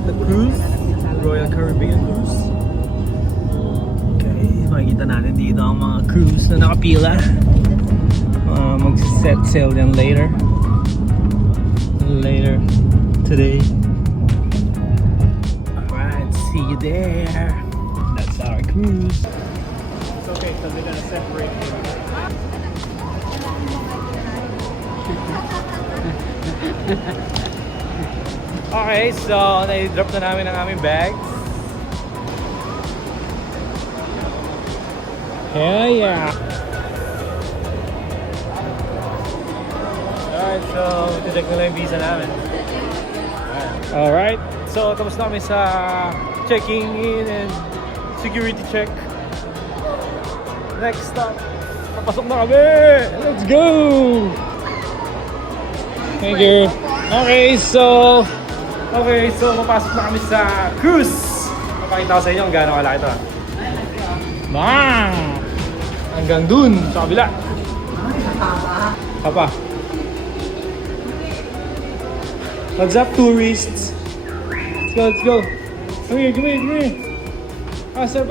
the cruise, Royal Caribbean Cruise. Okay, makikita natin dito ang mga cruise na nakapila. Mag-set sail yan later today. Alright, see you there. That's our cruise. It's okay because they're gonna separate you. Okay, so na-drop na namin ang aming bags. Hell yeah! Alright, so iti-check na lang yung visa namin. Alright, so tapos na kami sa checking in and security check. Next stop, papasok na kami! Let's go! Thank you. Okay, so papasok na kami sa cruise. Papakita ko sa inyo kung gaano kalaki ito. Bang! Hanggang dun, sa kabila. Papa. What's up, tourists? Let's go. Come here. Faster.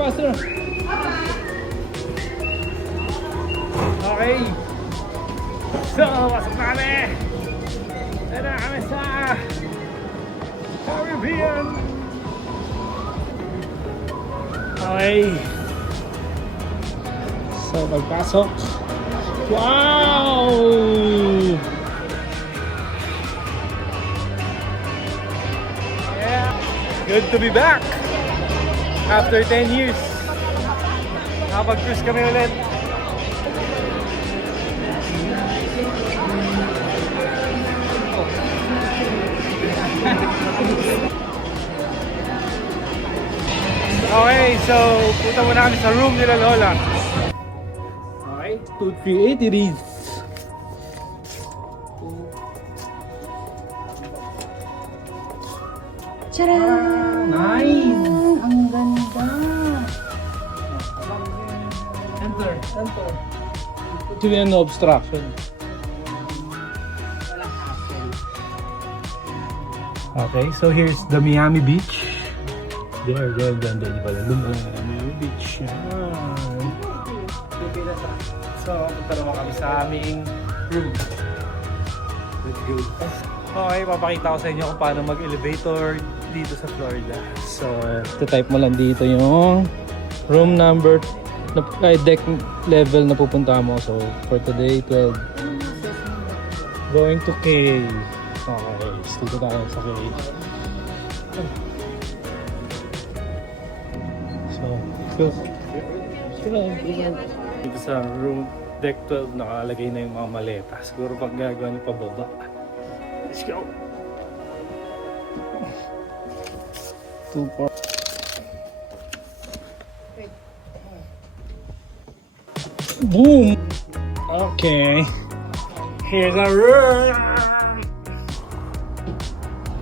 Okay. So, pasok na kami. Tara kami sa Caribbean. Okay. So, pagpasok. Wow! Yeah. Good to be back. After 10 years. Nakapag-cruise kami ulit. Okay, so punta muna kami sa room nila Lola. Okay, 238 it is. Tcharam! Nice! Ang ganda! Enter. Actually, no obstruction. Okay, so here's the Miami Beach. There, ganda di pala. Miami Beach. Yan. So, punta naman kami sa aming room. Let's go. Okay, papakita ko sa inyo kung paano mag-elevator dito sa Florida. So, type mo lang dito yung room number, deck level na pupunta mo. So, for today, 12. Going to K. Okay, dito tayo sa K. So, dito sa room deck 12 nakalagay na yung mga maleta. Siguro pag gagawa nyo pababa. Let's go! 2-4. Boom! Okay. Here's our room!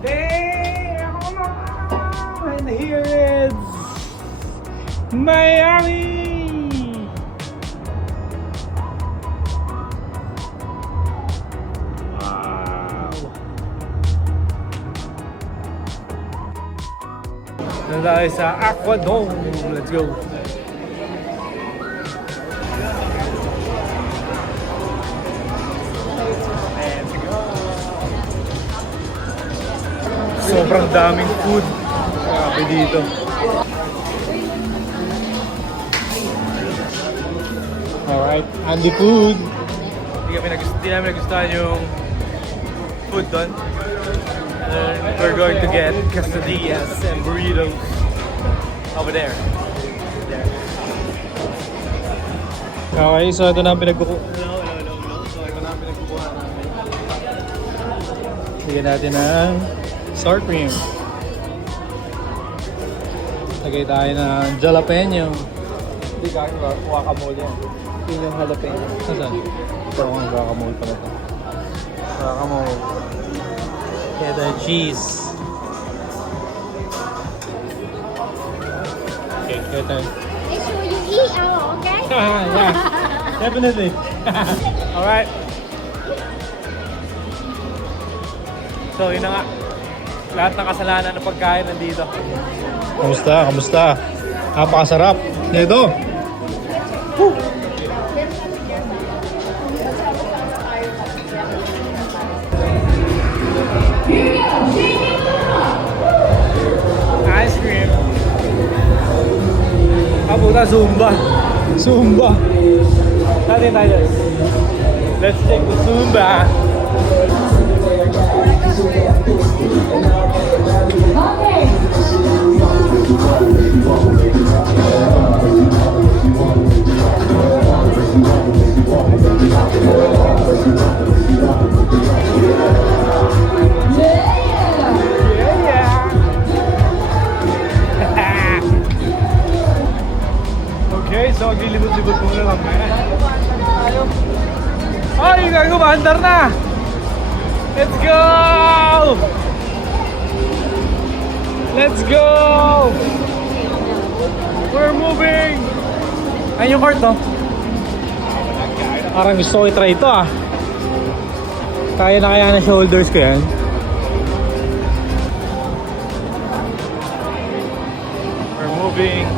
Damn! And here is Miami! Wow! Nandito tayo sa Aquadome. Let's go! Sobrang daming food. Grabe dito. Alright, and the food. Hindi namin nagustuhan yung food doon. We're going to get quesadillas and burritos over there. Okay, so ito na ang pinagkukuha. So ito na ang pinagkukuha namin. Bigyan natin ng sour cream. Lagay tayo ng jalapeno. Hindi kaya guacamole yan. Yun yung jalapeno. Saan? Ito ang guacamole pala ito. Guacamole. Cheddar cheese. Okay, kaya tayo. Make sure you eat all, okay? Yeah, definitely. Alright. So, yun na nga. Lahat ng kasalanan ng pagkain nandito. Kamusta? Kamusta? Napakasarap. Ito. Ice cream. Puta, Zumba. Zumba. Natin tayo. Let's take the Zumba. Okay, so maglilibot-libot muna lang Ay, gago, maandar na! Let's go! Let's go! We're moving! Ayun yung cart, no? Parang gusto ko i-try ito, ah. Kaya na kaya na shoulders ko yan. We're moving.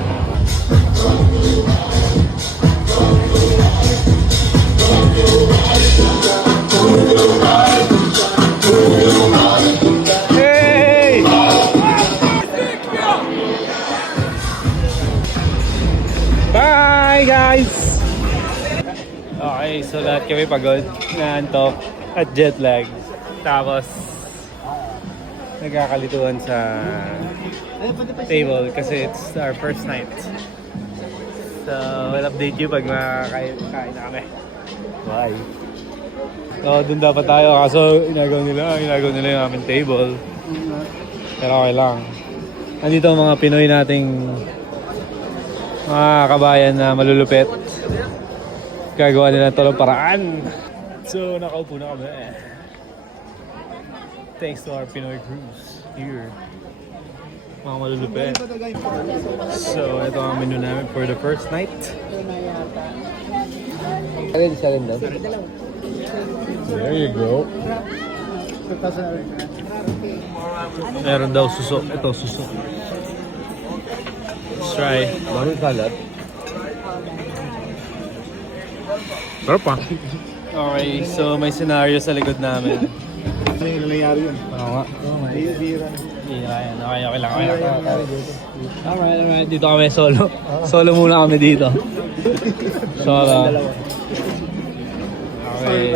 Hey! Bye guys! Okay, so lahat kami pagod, naantok at jet lag. Tapos nagkakalituan sa table kasi it's our first night. So we'll update you pag makakain na kami. Bye! So dun dapat tayo kaso inagaw nila yung aming table. Pero okay lang. Nandito ang mga Pinoy nating mga kabayan na malulupit. Gagawa nila ito ng paraan. So nakaupo na kami. Thanks to our Pinoy crews here. Mga malulupit. So ito ang menu namin for the first night. There you go. Meron daw suso. Ito suso. Let's try. Maraming salad. Sarap pa. Okay, so may scenario sa likod namin. Ano yung nangyayari yun? Oo nga. Bira. Bira yan. Okay lang. Alright. Dito kami solo. Solo muna kami dito. Solo. Okay.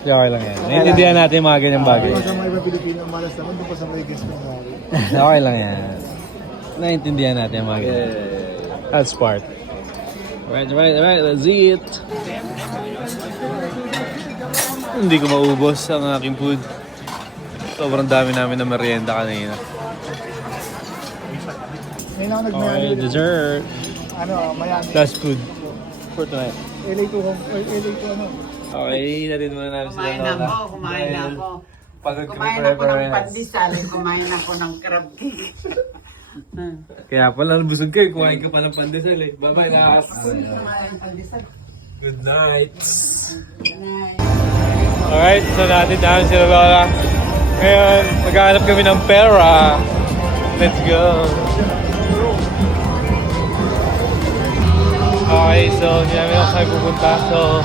Okay lang yan. Naintindihan natin yung mga ganyang bagay. Sa mga iba Pilipino, malas naman. Doon pa sa mga guest ng hari. Okay lang yan. Naintindihan natin yung mga ganyan. That's part. Alright. Let's eat. Hindi ko maubos ang aking food. Sobrang dami namin na merienda kanina. Ngayon ako Okay, nag-mayari. dessert. Miami. Last food for tonight. LA to home. LA to ano. Okay, natin muna namin sila. Kumain na ako. Pagod kami Kumain ako ng pandesal, kumain ako ng crab cake. Kaya pala busog kayo, kumain ka pa ng pandesal eh. Bye-bye, Las. Kumain ng pandesal. Good night. Night. Alright, so natin namin sila Lola. Ngayon, maghahanap kami ng pera. Let's go. Okay, so hindi namin ako saan pupunta. So,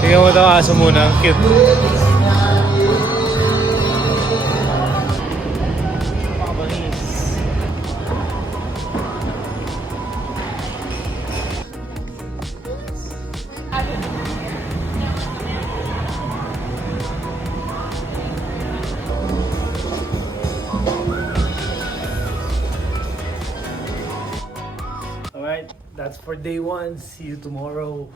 tingnan mo ito aso muna. Ang cute. Alright, that's for day 1. See you tomorrow.